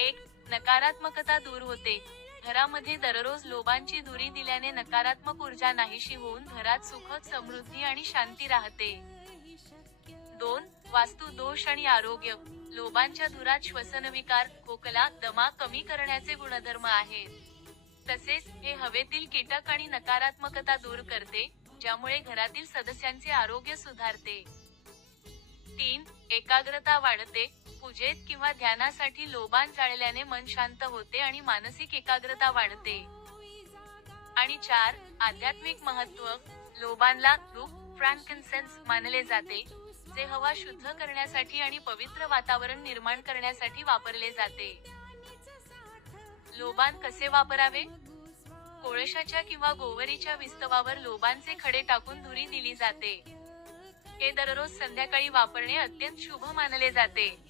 एक, नकारात्मकता दूर होते. घरामध्ये दररोज लोबांची दुरी दिल्याने नकारात्मक ऊर्जा नाहीशी होऊन घरात सुख, समृद्धी आणि शांती राहते. 2. वास्तु दोष आणि आरोग्य. लोबांच्या धुरात श्वसनविकार, खोकला, दमा कमी करण्याचे गुणधर्म आहेत. तसेच हे हवेतील कीटक आणि नकारात्मकता दूर करते, ज्यामुळे घरातील सदस्यांचे आरोग्य सुधारते. 3. एकाग्रता वाढते. पूजेत किंवा ध्यानासाठी लोबान जाळल्याने मन शांत होते आणि मानसिक एकाग्रता वाढते. आणि 4. आध्यात्मिक महत्त्व. लोबानला धूप, फ्रँकिन्सेन्स मानले जाते, जे हवा शुद्ध करण्यासाठी आणि पवित्र वातावरण निर्माण करण्यासाठी वापरले जाते. लोबान कसे वापरावे? कोळशाच्या किंवा गोवरीच्या विस्तवावर लोबानचे खडे टाकून धुरी दिली जाते. हे दररोज संध्याकाळी वापरणे अत्यंत शुभ मानले जाते.